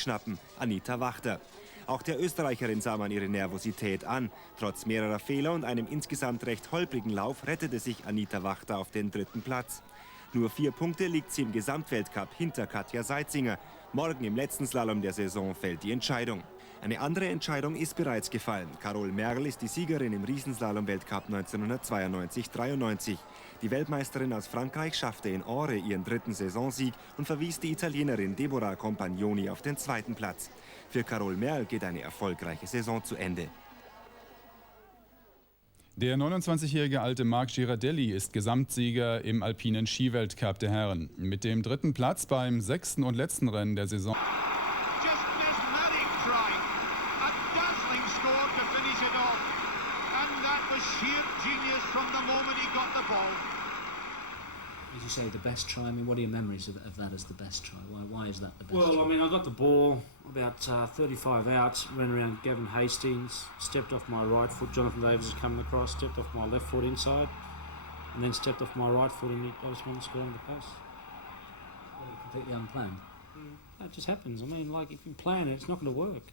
wegschnappen, Anita Wachter. Auch der Österreicherin sah man ihre Nervosität an. Trotz mehrerer Fehler und einem insgesamt recht holprigen Lauf rettete sich Anita Wachter auf den 3. Platz. Nur 4 Punkte liegt sie im Gesamtweltcup hinter Katja Seitzinger. Morgen im letzten Slalom der Saison fällt die Entscheidung. Eine andere Entscheidung ist bereits gefallen. Carol Merl ist die Siegerin im Riesenslalom-Weltcup 1992-93. Die Weltmeisterin aus Frankreich schaffte in Ore ihren 3. Saisonsieg und verwies die Italienerin Deborah Compagnoni auf den 2. Platz. Für Carol Merl geht eine erfolgreiche Saison zu Ende. Der 29-jährige alte Marc Girardelli ist Gesamtsieger im alpinen Skiweltcup der Herren. Mit dem 3. Platz beim 6. und letzten Rennen der Saison. As you say, the best try. I mean, what are your memories of that as the best try? Why is that the best Well, try? I mean, I got the ball about 35 out, ran around Gavin Hastings, stepped off my right foot. Jonathan Davis is coming across, stepped off my left foot inside, and then stepped off my right foot, and I just wanted to score on the pass. Well, completely unplanned. That just happens. I mean, like, if you plan it, it's not going to work.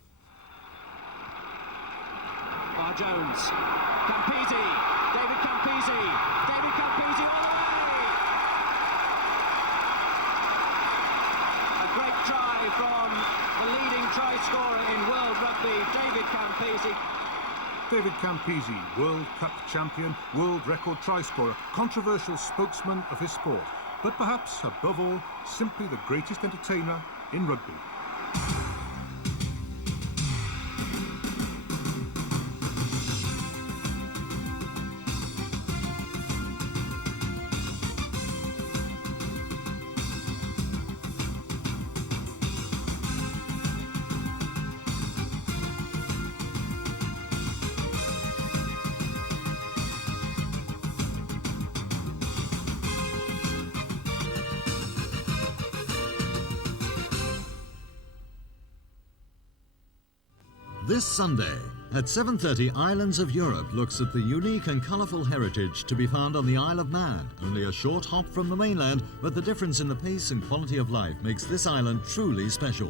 Bar Jones, Campisi, David Campisi all the way! A great try from the leading try scorer in world rugby, David Campisi. David Campisi, World Cup champion, world record try scorer, controversial spokesman of his sport, but perhaps, above all, simply the greatest entertainer in rugby. This Sunday, at 7:30, Islands of Europe looks at the unique and colourful heritage to be found on the Isle of Man. Only a short hop from the mainland, but the difference in the pace and quality of life makes this island truly special.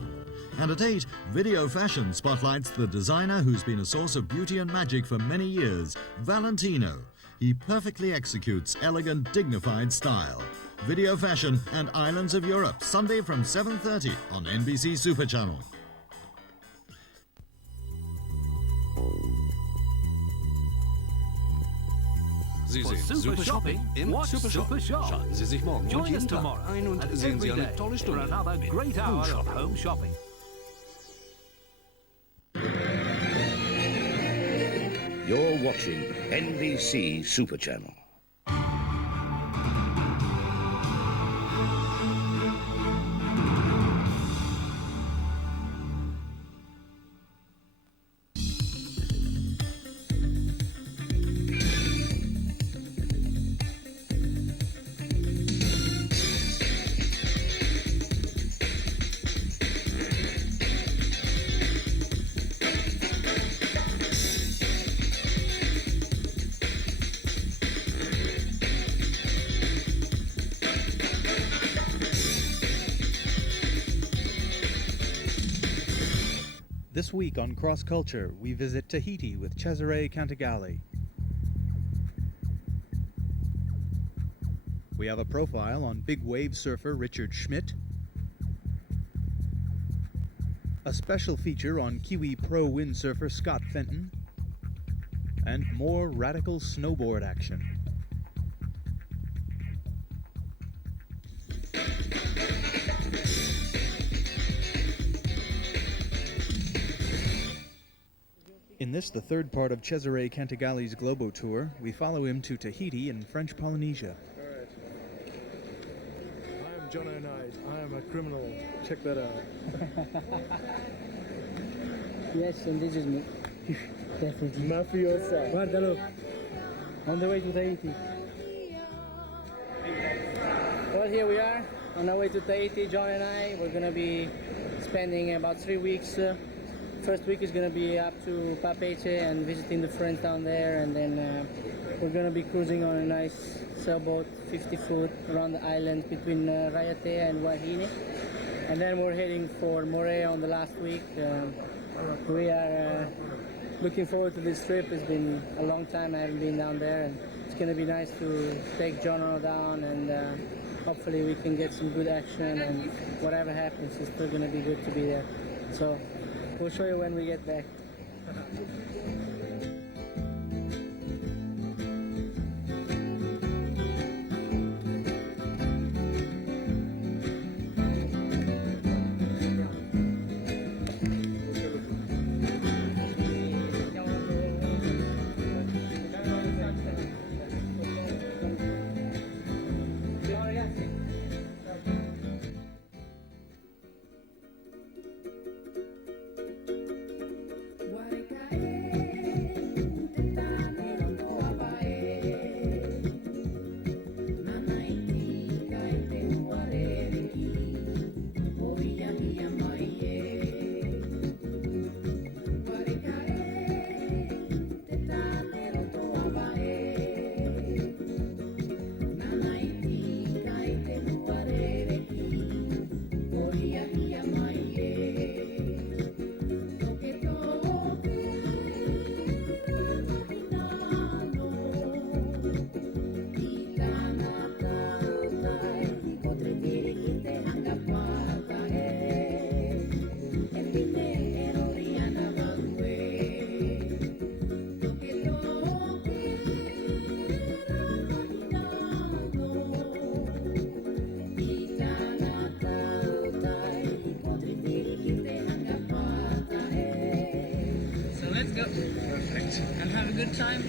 And at 8, Video Fashion spotlights the designer who's been a source of beauty and magic for many years, Valentino. He perfectly executes elegant, dignified style. Video Fashion and Islands of Europe, Sunday from 7:30 on NBC SuperChannel. Sie sehen Super Shopping im Super Shop. Schalten Sie sich morgen und jeden Tag ein und sehen Sie eine tolle Stunde mit Home Shopping. You're watching NBC SuperChannel. This week on Cross Culture, we visit Tahiti with Cesare Cantagalli. We have a profile on big wave surfer Richard Schmidt, a special feature on Kiwi pro windsurfer Scott Fenton, and more radical snowboard action. In this, the third part of Cesare Cantagalli's Globo Tour, we follow him to Tahiti in French Polynesia. All right. I am John O'Knight. I am a criminal. Check that out. Yes, and this is me. Definitely. Mafiosa. Guardalo. On the way to Tahiti. Well, here we are on our way to Tahiti, John and I. We're going to be spending about 3 weeks. First week is going to be up to Papeete and visiting the friends down there, and then we're going to be cruising on a nice sailboat, 50 foot, around the island between Raiatea and Wahine. and then we're heading for Moray on the last week. We are looking forward to this trip. It's been a long time I haven't been down there, and it's going to be nice to take John down, and hopefully we can get some good action, and whatever happens, it's still going to be good to be there. So we'll show you when we get back. Perfect. And have a good time.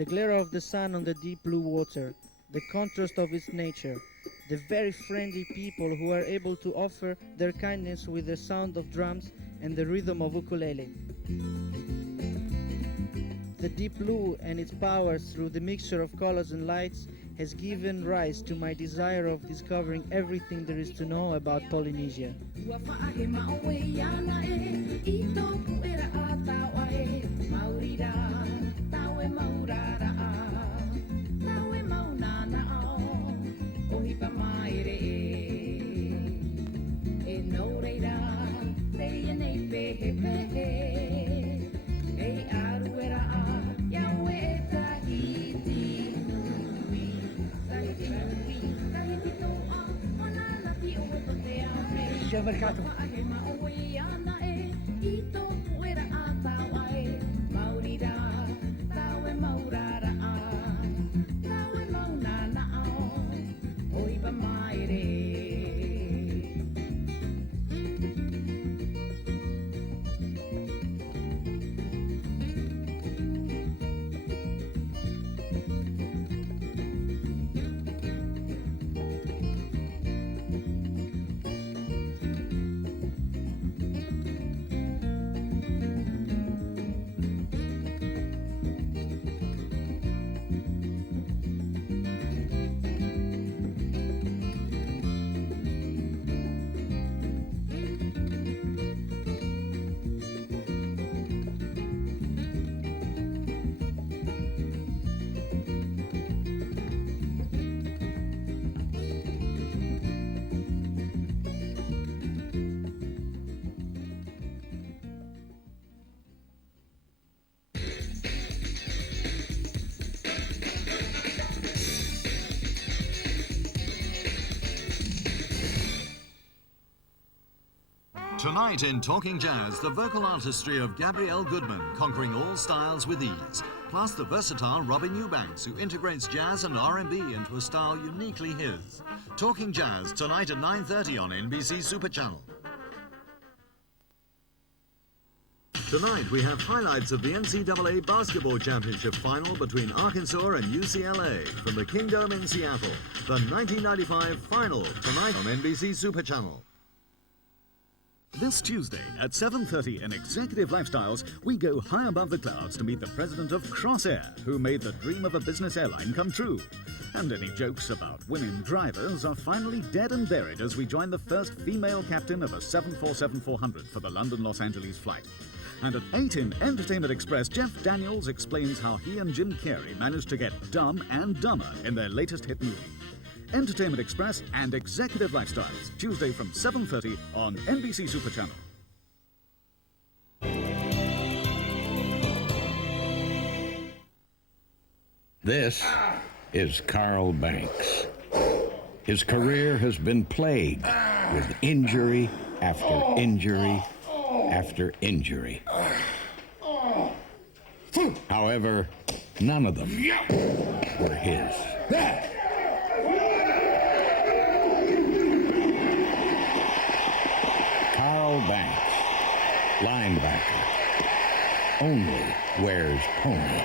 The glare of the sun on the deep blue water, the contrast of its nature, the very friendly people who are able to offer their kindness with the sound of drums and the rhythm of ukulele. The deep blue and its powers through the mixture of colors and lights has given rise to my desire of discovering everything there is to know about Polynesia. Tonight in Talking Jazz, the vocal artistry of Gabrielle Goodman, conquering all styles with ease. Plus the versatile Robin Eubanks, who integrates jazz and R&B into a style uniquely his. Talking Jazz, tonight at 9:30 on NBC SuperChannel. Tonight we have highlights of the NCAA Basketball Championship final between Arkansas and UCLA from the Kingdome in Seattle. The 1995 final, tonight on NBC SuperChannel. This Tuesday at 7:30 in Executive Lifestyles, we go high above the clouds to meet the president of Crossair, who made the dream of a business airline come true. And any jokes about women drivers are finally dead and buried as we join the first female captain of a 747-400 for the London-Los Angeles flight. And at 8 in Entertainment Express, Jeff Daniels explains how he and Jim Carrey managed to get dumb and dumber in their latest hit movie. Entertainment Express and Executive Lifestyles, Tuesday from 7:30 on NBC SuperChannel. This is Carl Banks. His career has been plagued with injury after injury after injury. However, none of them were his. Carl Banks, linebacker, only wears pony.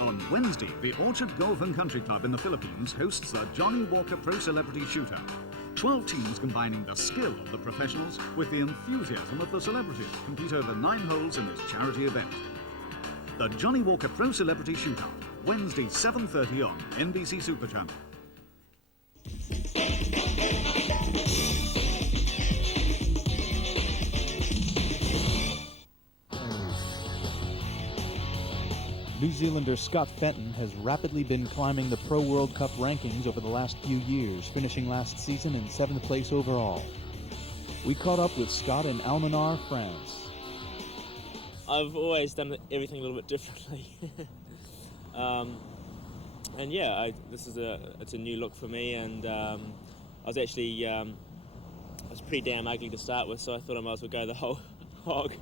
On Wednesday, the Orchard Golf and Country Club in the Philippines hosts the Johnny Walker Pro Celebrity Shootout. 12 teams combining the skill of the professionals with the enthusiasm of the celebrities compete over 9 holes in this charity event. The Johnny Walker Pro Celebrity Shootout, Wednesday 7:30 on NBC SuperChannel. New Zealander Scott Fenton has rapidly been climbing the Pro World Cup rankings over the last few years, finishing last season in 7th place overall. We caught up with Scott in Almanar, France. I've always done everything a little bit differently. And yeah, it's a new look for me, and I was actually I was pretty damn ugly to start with, so I thought I might as well go the whole hog.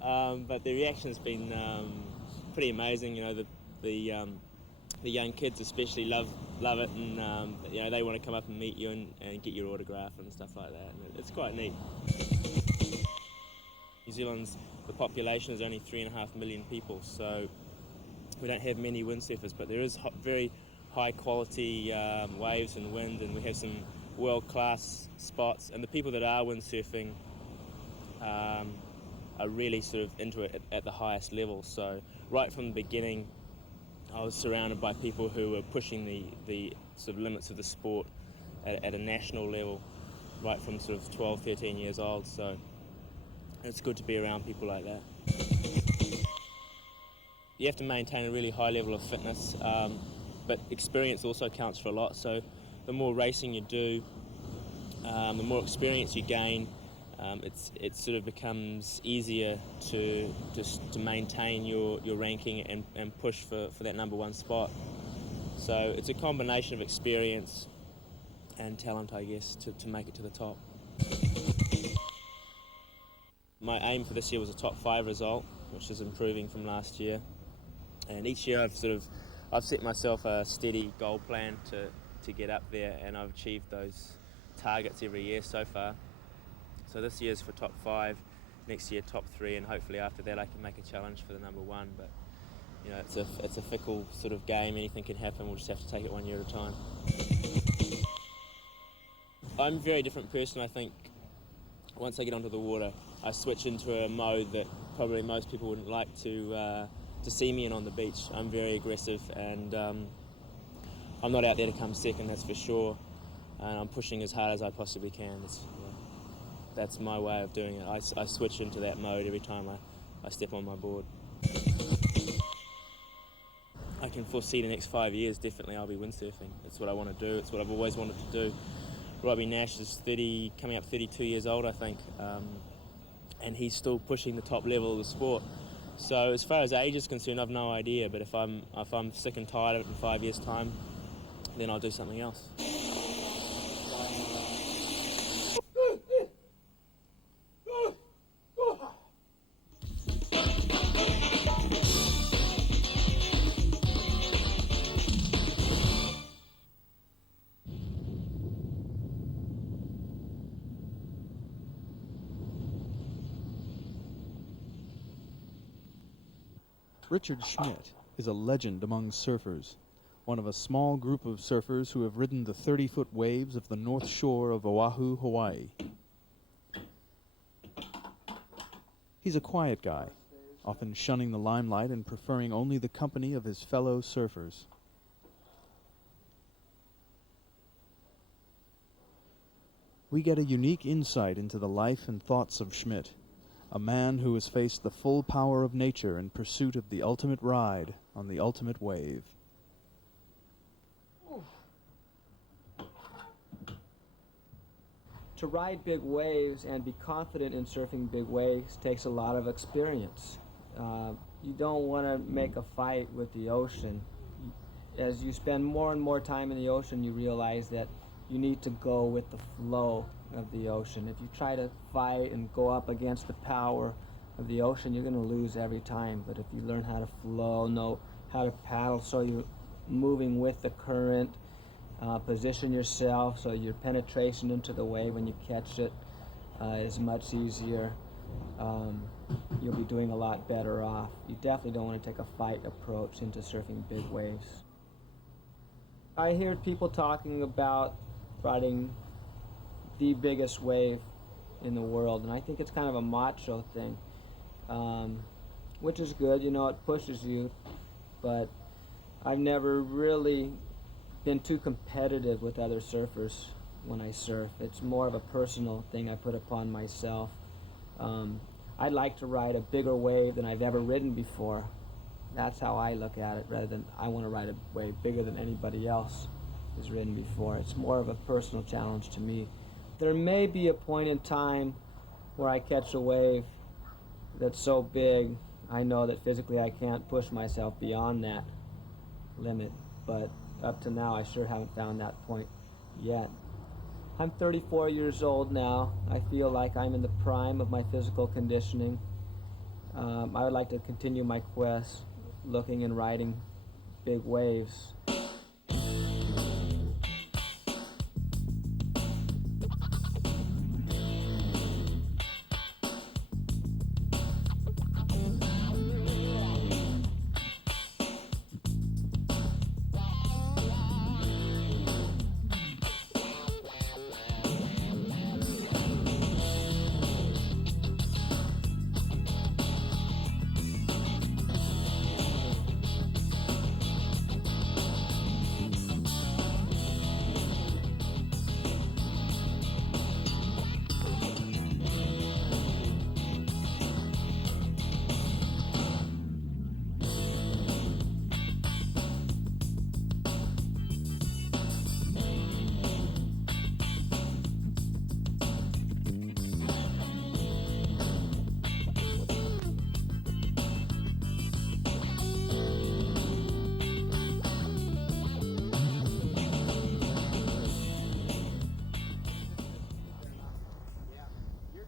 But the reaction's been pretty amazing. You know, the young kids especially love it, and you know, they want to come up and meet you and get your autograph and stuff like that. And it's quite neat. New Zealand's the population is only 3.5 million people, so we don't have many windsurfers, but there is very high quality waves and wind, and we have some world-class spots, and the people that are windsurfing are really sort of into it at the highest level. So right from the beginning I was surrounded by people who were pushing the sort of limits of the sport at a national level, right from sort of 12, 13 years old, so it's good to be around people like that. You have to maintain a really high level of fitness, but experience also counts for a lot, so the more racing you do, the more experience you gain, it sort of becomes easier to maintain your ranking and push for that #1 spot. So it's a combination of experience and talent, I guess, to make it to the top. My aim for this year was a top 5 result, which is improving from last year. And each year I've set myself a steady goal plan to get up there, and I've achieved those targets every year so far. So this year's for top 5, next year top 3, and hopefully after that I can make a challenge for the #1. But you know, it's a fickle sort of game. Anything can happen. We'll just have to take it one year at a time. I'm a very different person, I think. Once I get onto the water, I switch into a mode that probably most people wouldn't like to see me in on the beach. I'm very aggressive, and I'm not out there to come second, that's for sure. And I'm pushing as hard as I possibly can. That's my way of doing it. I switch into that mode every time I step on my board. I can foresee the next 5 years, definitely I'll be windsurfing. It's what I want to do. It's what I've always wanted to do. Robbie Nash is coming up 32 years old, I think, and he's still pushing the top level of the sport. So as far as age is concerned, I've no idea, but if I'm sick and tired of it in 5 years' time, then I'll do something else. Richard Schmidt is a legend among surfers, one of a small group of surfers who have ridden the 30-foot waves of the north shore of Oahu, Hawaii. He's a quiet guy, often shunning the limelight and preferring only the company of his fellow surfers. We get a unique insight into the life and thoughts of Schmidt, a man who has faced the full power of nature in pursuit of the ultimate ride on the ultimate wave. To ride big waves and be confident in surfing big waves takes a lot of experience. You don't want to make a fight with the ocean. As you spend more and more time in the ocean, you realize that you need to go with the flow of the ocean. If you try to fight and go up against the power of the ocean, you're going to lose every time. But if you learn how to flow, know how to paddle so you're moving with the current, position yourself so your penetration into the wave when you catch it is much easier, you'll be doing a lot better off. You definitely don't want to take a fight approach into surfing big waves. I hear people talking about riding the biggest wave in the world, and I think it's kind of a macho thing, which is good, you know, it pushes you, but I've never really been too competitive with other surfers when I surf. It's more of a personal thing I put upon myself. I'd like to ride a bigger wave than I've ever ridden before. That's how I look at it, rather than I want to ride a wave bigger than anybody else has ridden before. It's more of a personal challenge to me. There may be a point in time where I catch a wave that's so big, I know that physically I can't push myself beyond that limit, but up to now I sure haven't found that point yet. I'm 34 years old now. I feel like I'm in the prime of my physical conditioning. I would like to continue my quest looking and riding big waves.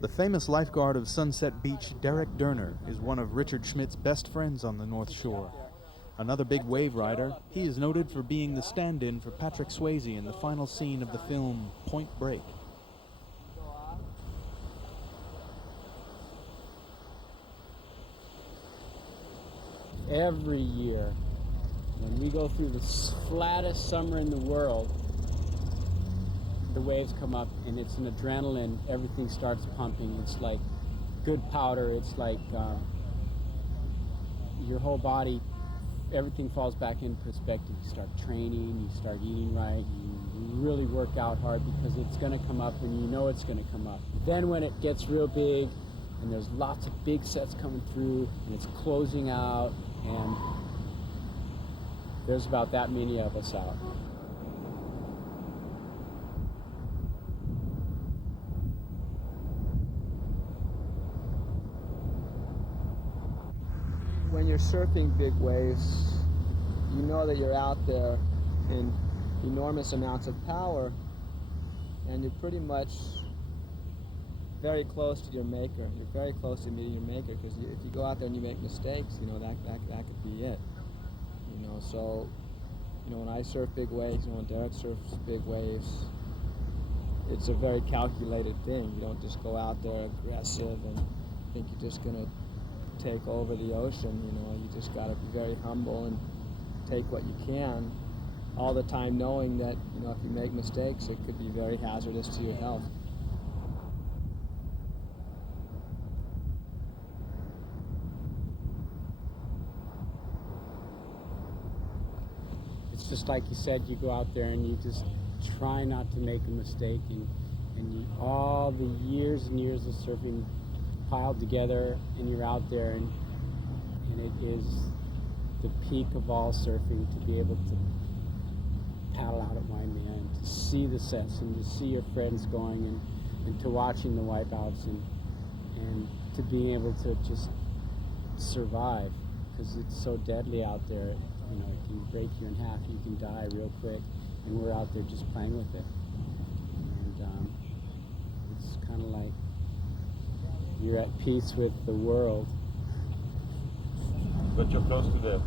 The famous lifeguard of Sunset Beach, Derek Derner, is one of Richard Schmidt's best friends on the North Shore. Another big wave rider, he is noted for being the stand-in for Patrick Swayze in the final scene of the film Point Break. Every year, when we go through the flattest summer in the world, the waves come up and it's an adrenaline, everything starts pumping. It's like good powder. It's like your whole body, everything falls back in perspective. You start training, you start eating right, you really work out hard because it's gonna come up and you know it's gonna come up. Then when it gets real big and there's lots of big sets coming through and it's closing out, and there's about that many of us out. When you're surfing big waves, you know that you're out there in enormous amounts of power, and you're pretty much very close to your maker. You're very close to meeting your maker, because if you go out there and you make mistakes, you know, that could be it. You know, so, you know, when I surf big waves, when Derek surfs big waves, it's a very calculated thing. You don't just go out there aggressive and think you're just gonna take over the ocean. You know, you just gotta be very humble and take what you can, all the time knowing that, you know, if you make mistakes, it could be very hazardous to your health. It's just like you said, you go out there and you just try not to make a mistake, and all the years and years of surfing piled together, and you're out there, and it is the peak of all surfing to be able to paddle out at Waimea and to see the sets and to see your friends going, and to watching the wipeouts, and to being able to just survive, because it's so deadly out there. You know, it can break you in half, you can die real quick, and we're out there just playing with it. And it's kind of like you're at peace with the world. But you're close to death.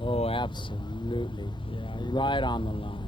Oh, absolutely. Yeah, right on the line.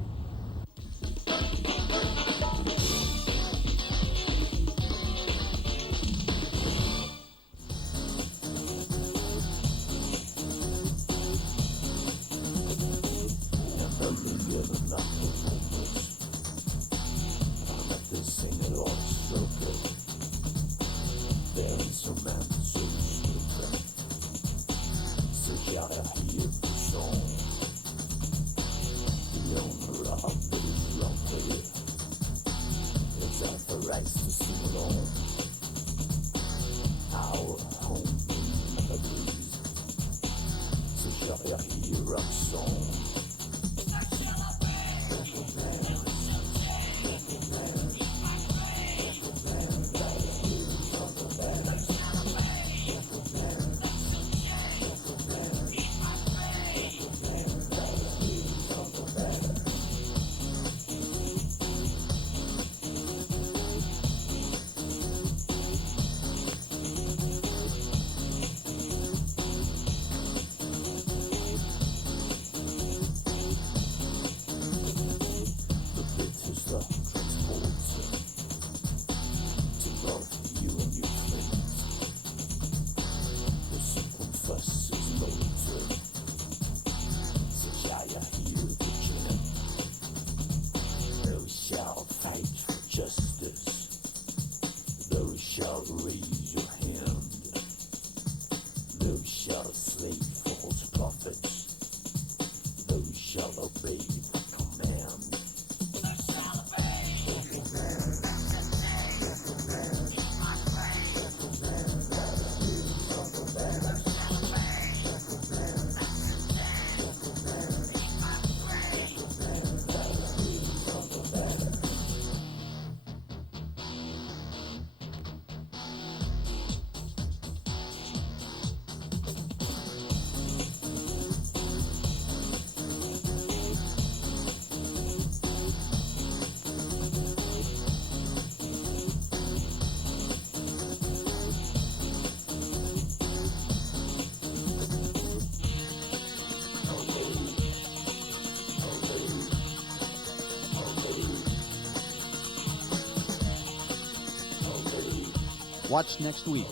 Watch next week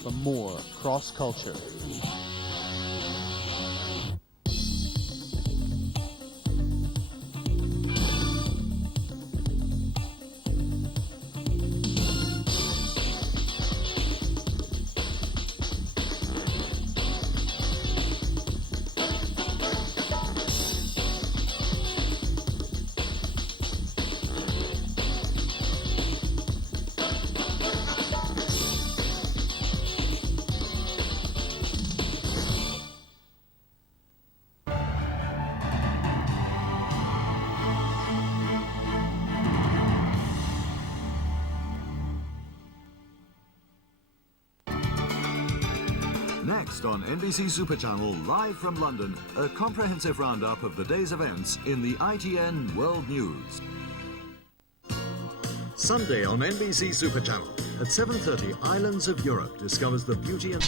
for more Cross Culture. Next on NBC SuperChannel, live from London, a comprehensive roundup of the day's events in the ITN World News. Sunday on NBC SuperChannel at 7:30, Islands of Europe discovers the beauty and...